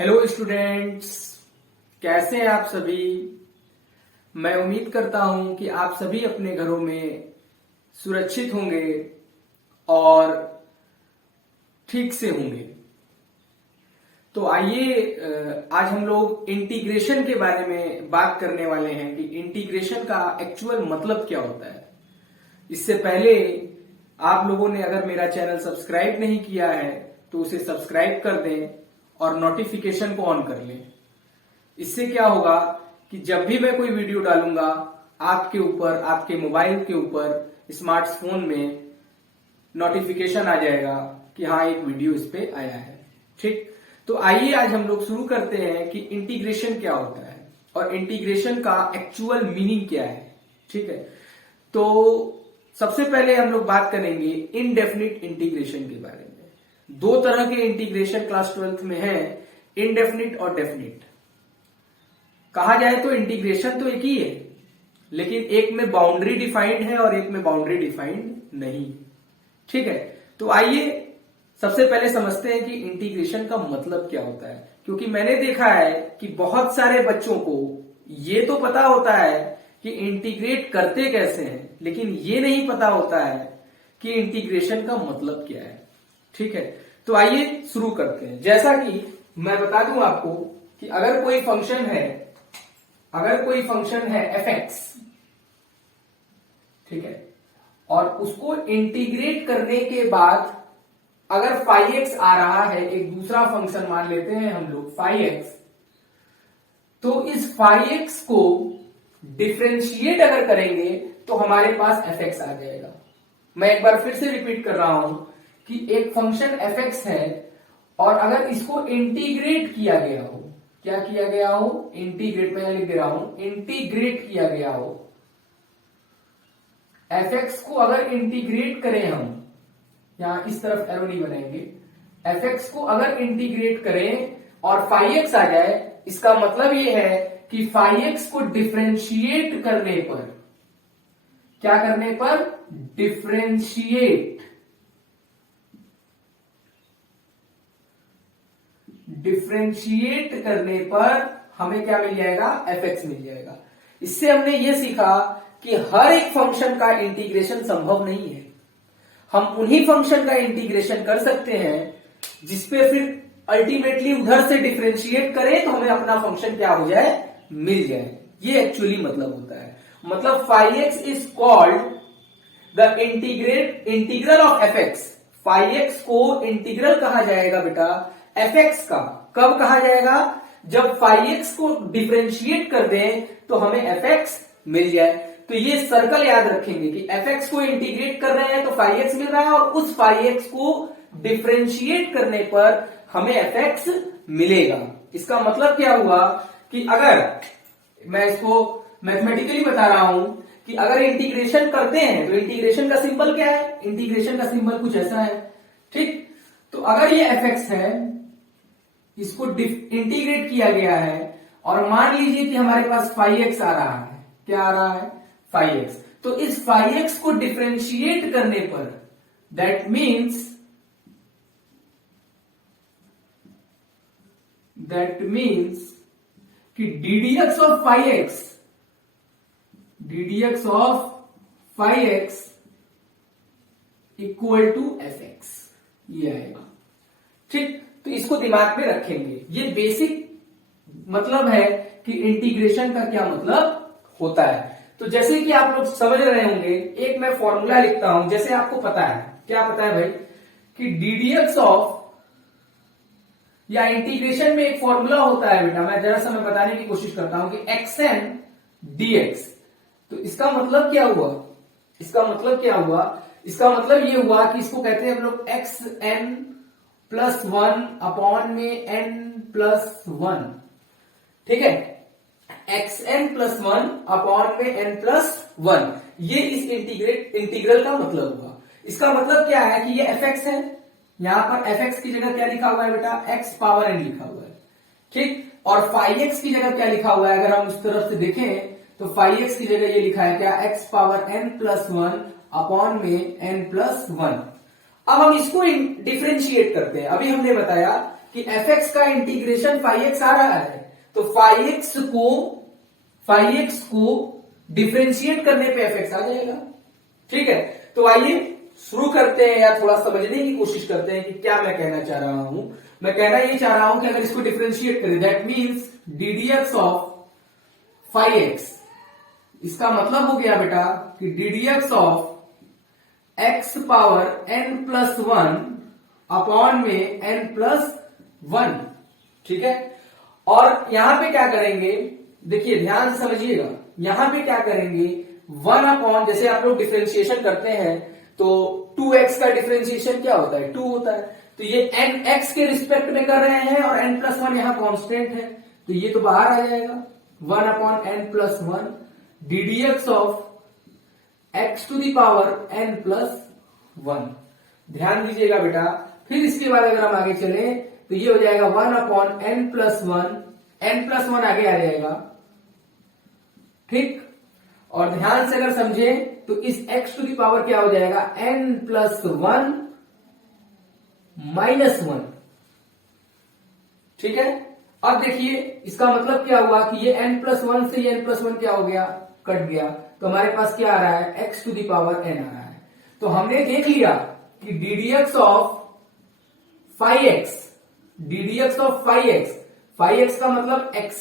Hello students, कैसे हैं आप सभी। मैं उम्मीद करता हूं कि आप सभी अपने घरों में सुरक्षित होंगे और ठीक से होंगे। तो आइए आज हम लोग इंटीग्रेशन के बारे में बात करने वाले हैं कि इंटीग्रेशन का एक्चुअल मतलब क्या होता है। इससे पहले आप लोगों ने अगर मेरा चैनल सब्सक्राइब नहीं किया है तो उसे सब्सक्राइब कर दें और नोटिफिकेशन को ऑन कर लें। इससे क्या होगा कि जब भी मैं कोई वीडियो डालूंगा आपके ऊपर, आपके मोबाइल के ऊपर, स्मार्टफोन में नोटिफिकेशन आ जाएगा कि हाँ एक वीडियो इस पे आया है। ठीक, तो आइए आज हम लोग शुरू करते हैं कि इंटीग्रेशन क्या होता है और इंटीग्रेशन का एक्चुअल मीनिंग क्या है। ठीक है, तो सबसे पहले हम लोग बात करेंगे इनडेफिनिट इंटीग्रेशन के बारे में। दो तरह के इंटीग्रेशन क्लास 12th में है, इनडेफिनिट और डेफिनिट। कहा जाए तो इंटीग्रेशन तो एक ही है, लेकिन एक में बाउंड्री डिफाइंड है और एक में बाउंड्री डिफाइंड नहीं। ठीक है, तो आइए सबसे पहले समझते हैं कि इंटीग्रेशन का मतलब क्या होता है। क्योंकि मैंने देखा है कि बहुत सारे बच्चों को ये तो पता होता है कि इंटीग्रेट करते कैसे हैं, लेकिन ये नहीं पता होता है कि इंटीग्रेशन का मतलब क्या है। ठीक है, तो आइए शुरू करते हैं। जैसा कि मैं बता दूं आपको कि अगर कोई फंक्शन है fx, ठीक है, और उसको इंटीग्रेट करने के बाद अगर फाई एक्स आ रहा है, एक दूसरा फंक्शन मान लेते हैं हम लोग फाई एक्स, तो इस फाई एक्स को डिफरेंशिएट अगर करेंगे तो हमारे पास एफ एक्स आ जाएगा। मैं एक बार फिर से रिपीट कर रहा हूं कि एक फंक्शन एफ एक्स है और अगर इसको इंटीग्रेट किया गया हो, क्या किया गया हो, इंटीग्रेट, मैं लिख दे रहा हूं, इंटीग्रेट किया गया हो, एफ एक्स को अगर इंटीग्रेट करें हम, यहां इस तरफ एरो नहीं बनाएंगे, एफ एक्स को अगर इंटीग्रेट करें और फाई एक्स आ जाए, इसका मतलब यह है कि फाई एक्स को डिफरेंशिएट करने पर, क्या करने पर, डिफरेंशिएट करने पर हमें क्या मिल जाएगा, एफ एक्स मिल जाएगा। इससे हमने ये सीखा कि हर एक फंक्शन का इंटीग्रेशन संभव नहीं है। हम उन्हीं फंक्शन का इंटीग्रेशन कर सकते हैं जिसपे फिर अल्टीमेटली उधर से डिफरेंशिएट करें तो हमें अपना फंक्शन क्या हो जाए, मिल जाए। ये एक्चुअली मतलब होता है। मतलब phi x is called the integral of f x. Phi x को इंटीग्रल कहा जाएगा बेटा एफ एक्स का। कब कहा जाएगा, जब फाई एक्स को डिफरेंशिएट कर दें तो हमें एफ एक्स मिल जाए। तो ये सर्कल याद रखेंगे कि एफ एक्स को इंटीग्रेट कर रहे हैं तो फाई एक्स मिल रहा है और उस फाई एक्स को डिफरेंशिएट करने पर हमें एफ एक्स मिलेगा। इसका मतलब क्या हुआ कि अगर मैं इसको मैथमेटिकली बता रहा हूं कि अगर इंटीग्रेशन करते हैं तो इंटीग्रेशन का सिंबल क्या है, इंटीग्रेशन का सिंबल कुछ ऐसा है। ठीक, तो अगर ये एफ एक्स है, इसको इंटीग्रेट किया गया है और मान लीजिए कि हमारे पास फाई एक्स आ रहा है, क्या आ रहा है, फाई एक्स, तो इस फाई एक्स को डिफरेंशिएट करने पर दैट मीन्स कि ddx of phi x equal to f x, ये आएगा। ठीक, तो इसको दिमाग में रखेंगे। ये बेसिक मतलब है कि इंटीग्रेशन का क्या मतलब होता है। तो जैसे कि आप लोग समझ रहे होंगे, एक मैं फॉर्मूला लिखता हूं। जैसे आपको पता है, क्या पता है भाई, कि ddx ऑफ, या इंटीग्रेशन में एक फॉर्मूला होता है बेटा, मैं जरा सा मैं बताने की कोशिश करता हूं कि xn dx। तो इसका मतलब क्या हुआ, इसका मतलब ये हुआ कि इसको कहते हैं हम लोग xn प्लस 1 अपॉन में n प्लस 1। ठीक है, xn प्लस 1 अपॉन में n प्लस 1, ये इस इंटीग्रल का मतलब हुआ। इसका मतलब क्या है कि ये एफ एक्स है, यहां पर एफ एक्स की जगह क्या लिखा हुआ है बेटा, x पावर n लिखा हुआ है। ठीक, और फाई एक्स की जगह क्या लिखा हुआ है, अगर हम उस तरफ से देखें तो फाई एक्स की जगह ये लिखा है क्या, x power n plus 1 upon में n प्लस 1। अब हम इसको डिफरेंशिएट करते हैं। अभी हमने बताया कि fx का इंटीग्रेशन फाई एक्स आ रहा है, तो फाई एक्स को डिफरेंशिएट करने पे fx आ जाएगा। ठीक है, तो आइए शुरू करते हैं या थोड़ा समझने की कोशिश करते हैं कि क्या मैं कहना चाह रहा हूं। मैं कहना ये चाह रहा हूं कि अगर इसको डिफरेंशिएट करें, that means d d x of phi x, इसका मतलब हो गया बेटा कि d d x of x power n plus one upon में एन प्लस वन। ठीक है, और यहां पे क्या करेंगे, देखिए ध्यान से समझिएगा, यहां पे क्या करेंगे, वन अपॉन, जैसे आप लोग डिफरेंशिएशन करते हैं तो 2x का डिफरेंशिएशन क्या होता है, 2 होता है, तो ये n x के रिस्पेक्ट में कर रहे हैं और n प्लस वन यहां कॉन्स्टेंट है, तो ये तो बाहर आ जाएगा, 1 upon n plus one d d x of x to the power n plus one. ध्यान दीजिएगा बेटा, फिर इसके बाद अगर हम आगे चले तो ये हो जाएगा 1 अपॉन एन प्लस वन आगे आ जाएगा। ठीक, और ध्यान से अगर समझे तो इस x टू दी पावर क्या हो जाएगा, n plus one minus one. ठीक है, अब देखिए इसका मतलब क्या हुआ कि ये n प्लस वन से ये n प्लस वन क्या हो गया, कट गया, तो हमारे पास क्या आ रहा है, x to the power n आ रहा है। तो हमने देख लिया कि d d x of phi x का मतलब x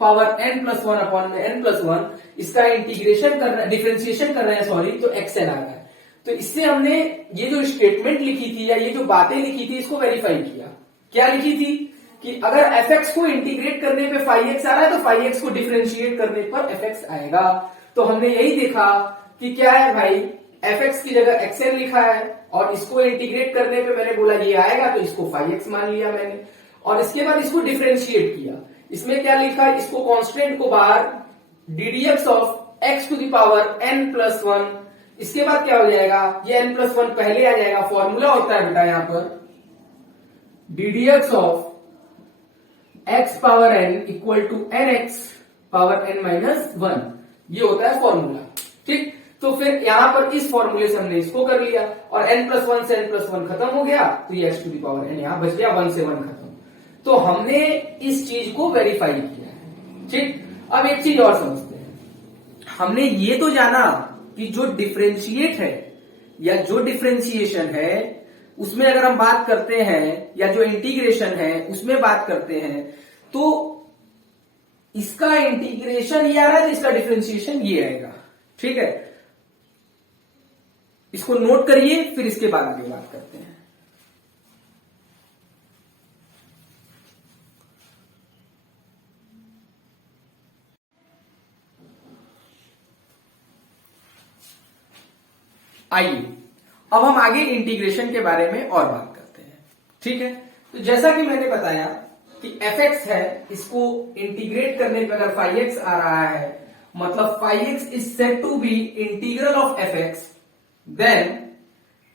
power n plus one upon में n प्लस वन, इसका इंटीग्रेशन कर रहे, डिफरेंशिएशन कर रहे हैं सॉरी, तो xn आ गया है। तो इससे हमने ये जो स्टेटमेंट लिखी थी या ये जो बातें लिखी थी इसको वेरीफाई किया। क्या लिखी थी कि अगर fx को इंटीग्रेट करने पे फाई एक्स आ रहा है तो फाई एक्स को डिफरेंशिएट करने पर fx आएगा। तो हमने यही देखा कि क्या है भाई, fx की जगह xn लिखा है और इसको इंटीग्रेट करने पे मैंने बोला ये आएगा, तो इसको फाई एक्स मान लिया मैंने, और इसके बाद इसको डिफरेंशिएट किया। इसमें क्या लिखा है, इसको कांस्टेंट को बाहर d d x of x to the power n plus one, इसके बाद क्या हो जाएगा, ये n प्लस वन पहले आ जाएगा, फॉर्मूला होता है बेटा यहाँ पर d d x of x power n equal to n x power n minus one, ये होता है फॉर्मूला। ठीक, तो फिर यहां पर इस फॉर्मूले से हमने इसको कर लिया और n प्लस वन से n प्लस वन खत्म हो गया, तो ये x to the power n यहां बच गया, 1 से 1 खत्म। तो हमने इस चीज को वेरीफाई किया है। ठीक, अब एक चीज और समझते हैं, हमने ये तो जाना कि जो डिफरेंशिएट है या जो डिफरेंशिएशन है उसमें अगर हम बात करते हैं या जो इंटीग्रेशन है उसमें बात करते हैं, तो इसका इंटीग्रेशन ये आ रहा है तो इसका डिफरेंशिएशन ये आएगा। ठीक है, इसको नोट करिए, फिर इसके बाद आगे बात करते हैं। आइए अब हम आगे इंटीग्रेशन के बारे में और बात करते हैं। ठीक है, तो जैसा कि मैंने बताया कि fx है, इसको इंटीग्रेट करने पर अगर फाई एक्स आ रहा है, मतलब phi x is said to be integral of fx, then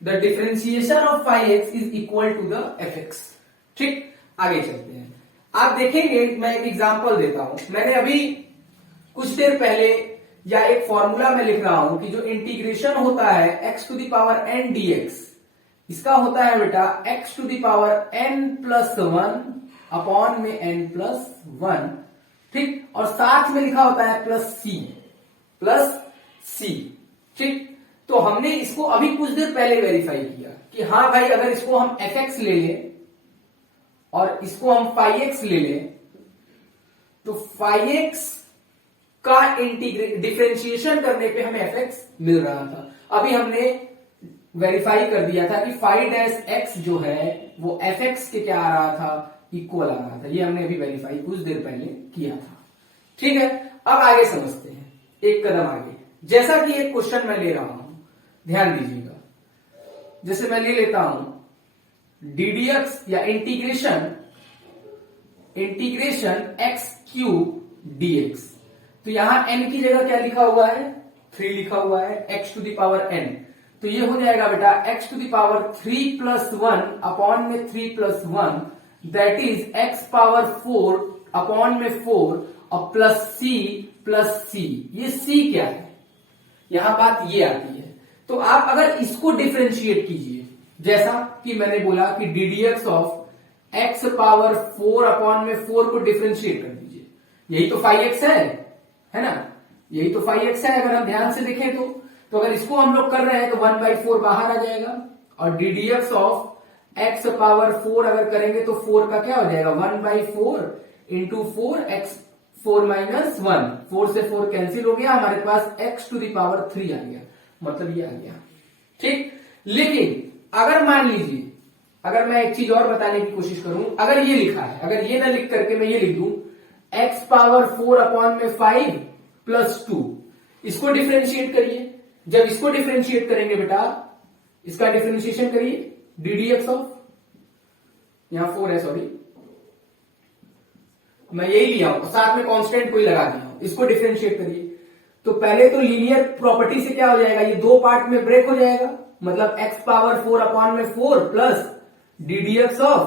the differentiation of phi x is equal to the fx। ठीक, आगे चलते हैं। आप देखेंगे, मैं एक एग्जांपल देता हूं। मैंने अभी कुछ देर पहले या एक फॉर्मूला में लिख रहा हूं कि जो इंटीग्रेशन होता है x to the power n dx, इसका होता है बेटा x to the power n plus one upon में n प्लस वन। ठीक, और साथ में लिखा होता है प्लस सी। ठीक, तो हमने इसको अभी कुछ देर पहले वेरीफाई किया कि हाँ भाई, अगर इसको हम fx ले लें और इसको हम फाई एक्स ले लें, तो फाई एक्स का डिफरेंशिएशन करने पे हमें fx मिल रहा था। अभी हमने वेरीफाई कर दिया था कि फाई डैश एक्स जो है वो fx के क्या आ रहा था, इक्वल आ रहा था। ये हमने अभी वेरीफाई कुछ देर पहले किया था। ठीक है, अब आगे समझते हैं, एक कदम आगे। जैसा कि एक क्वेश्चन मैं ले रहा हूं, ध्यान दीजिएगा, जैसे मैं ले लेता हूं डी डी एक्स या इंटीग्रेशन एक्स क्यूब dx, तो यहां n की जगह क्या लिखा हुआ है, 3 लिखा हुआ है, x to the power n, तो ये हो जाएगा बेटा x टू दी पावर 3 प्लस वन अपॉन में 3 plus one, that is x power 4 upon में 4 और प्लस सी। ये c क्या है, यहां बात ये आती है। तो आप अगर इसको डिफरेंशिएट कीजिए, जैसा कि मैंने बोला कि d d x of x power 4 upon में 4 को डिफ्रेंशिएट कर दीजिए। यही तो फाइव एक्स है ना, यही तो फाइव एक्स है। अगर हम ध्यान से देखें तो अगर इसको हम लोग कर रहे हैं तो 1/4 बाहर आ जाएगा, और ddx ऑफ एक्स पावर 4 अगर करेंगे तो 4 का क्या हो जाएगा, 1/4 इंटू 4 एक्स 4 माइनस 1, 4 से 4 कैंसिल हो गया, हमारे पास x टू द पावर 3 आ गया, मतलब ये आ गया। ठीक, लेकिन अगर मान लीजिए, अगर मैं एक चीज और बताने की कोशिश करूं, अगर ये लिखा है, अगर ये ना लिख करके मैं ये लिख दूं x पावर 4 अपॉन में 5 प्लस 2, इसको डिफ्रेंशिएट करिए। जब इसको डिफ्रेंशिएट करेंगे बेटा, इसका डिफ्रेंशिएशन करिए, ddx ऑफ, यहां 4 है, सॉरी मैं यही लिया हूं, साथ में कांस्टेंट कोई लगा दिया हूं, इसको डिफ्रेंशिएट करिए। तो पहले तो लीनियर प्रॉपर्टी से क्या हो जाएगा, ये दो पार्ट में ब्रेक हो जाएगा, मतलब x पावर 4 अपॉन में 4 प्लस ddx ऑफ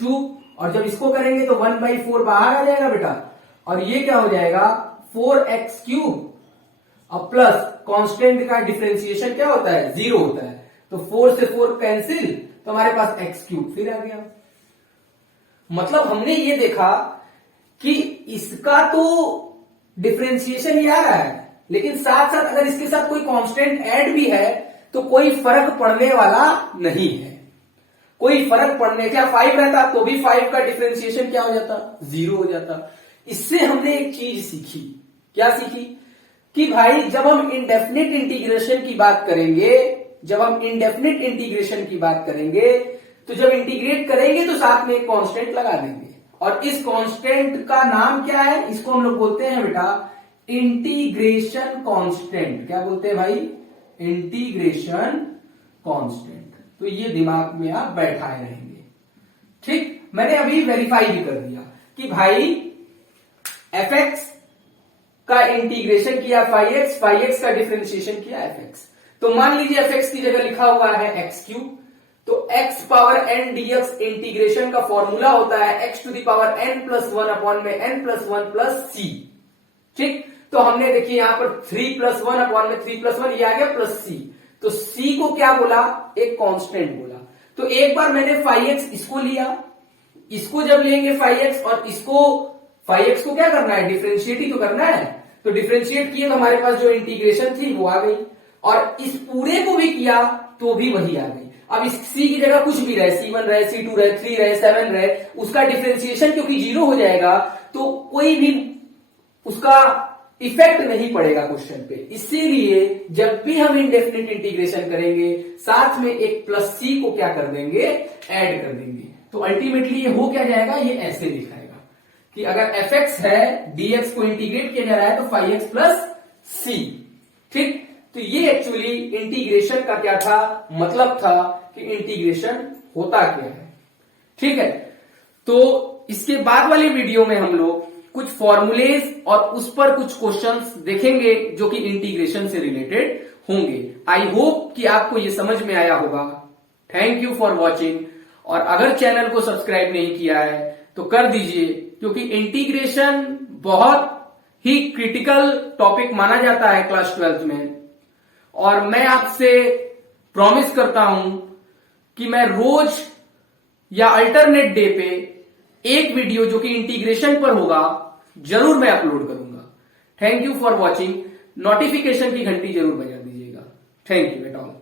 2, और जब इसको करेंगे तो 1/4 बाहर आ जाएगा बेटा, और ये क्या हो जाएगा 4x क्यूब, और प्लस कांस्टेंट का डिफरेंशिएशन क्या होता है, 0 होता है, तो 4 से 4 कैंसिल, तो हमारे पास x क्यूब फिर आ गया। मतलब हमने ये देखा कि इसका तो डिफरेंशिएशन ही आ रहा है, लेकिन साथ साथ अगर इसके साथ कोई कांस्टेंट ऐड भी है तो कोई फर्क पड़ने वाला नहीं है, कोई फर्क पड़ने, क्या 5 रहता तो भी 5 का डिफरेंशिएशन क्या हो जाता, 0 हो जाता। इससे हमने एक चीज सीखी, क्या सीखी कि भाई जब हम इंडेफिनिट इंटीग्रेशन की बात करेंगे, जब हम इंडेफिनिट इंटीग्रेशन की बात करेंगे, तो जब इंटीग्रेट करेंगे तो साथ में एक कांस्टेंट लगा देंगे, और इस कांस्टेंट का नाम क्या है, इसको हम लोग बोलते हैं बेटा इंटीग्रेशन कांस्टेंट। क्या बोलते हैं भाई, इंटीग्रेशन कांस्टेंट। तो ये दिमाग में आप बैठाए रहेंगे। ठीक, मैंने अभी वेरीफाई भी कर दिया कि भाई fx का इंटीग्रेशन किया 5x, 5x का डिफरेंशिएशन किया fx। तो मान लीजिए fx की जगह लिखा हुआ है x क्यूब, तो x power n dx integration का फॉर्मूला होता है x to the power n plus 1 upon में n प्लस 1 प्लस c। ठीक, तो हमने देखिए यहां पर 3 प्लस 1 अपॉन में 3 प्लस 1 ये आ गया प्लस c, तो c को क्या बोला, एक कांस्टेंट बोला। तो एक बार मैंने 5x इसको लिया, इसको जब लेंगे 5x और इसको 5x को क्या करना है, डिफरेंशिएट ही तो करना है, तो डिफरेंशिएट किए तो हमारे पास जो इंटीग्रेशन थी वो आ गई, और इस पूरे को भी किया तो भी वही आ गई। अब इस c की जगह कुछ भी रहे, c1 रहे, c2 रहे, 3 रहे, 7 रहे, उसका डिफरेंशिएशन क्योंकि 0 हो जाएगा तो कोई भी उसका इफेक्ट नहीं पड़ेगा क्वेश्चन पे। इसीलिए जब भी हम इंडेफिनिट इंटीग्रेशन करेंगे साथ में एक प्लस c को क्या कर देंगे, ऐड कर देंगे। तो अल्टीमेटली ये हो क्या जाएगा, ये ऐसे दिखाएगा कि अगर fx है, dx को इंटीग्रेट किया जा रहा है तो 5x प्लस c। ठीक, तो ये एक्चुअली इंटीग्रेशन का क्या था, मतलब था कि इंटीग्रेशन होता क्या है। ठीक है, तो इसके बाद वाली वीडियो में हम लोग कुछ फॉर्मूलेज और उस पर कुछ क्वेश्चंस देखेंगे जो कि इंटीग्रेशन से रिलेटेड होंगे। आई होप कि आपको ये समझ में आया होगा। थैंक यू फॉर वॉचिंग, और अगर चैनल को सब्सक्राइब नहीं किया है तो कर दीजिए, क्योंकि इंटीग्रेशन बहुत ही क्रिटिकल टॉपिक माना जाता है क्लास 12th में, और मैं आपसे प्रॉमिस करता हूं कि मैं रोज या अल्टरनेट डे पे एक वीडियो जो कि इंटीग्रेशन पर होगा जरूर मैं अपलोड करूंगा। Thank you for watching, notification की घंटी जरूर बजा दीजिएगा। Thank you at all.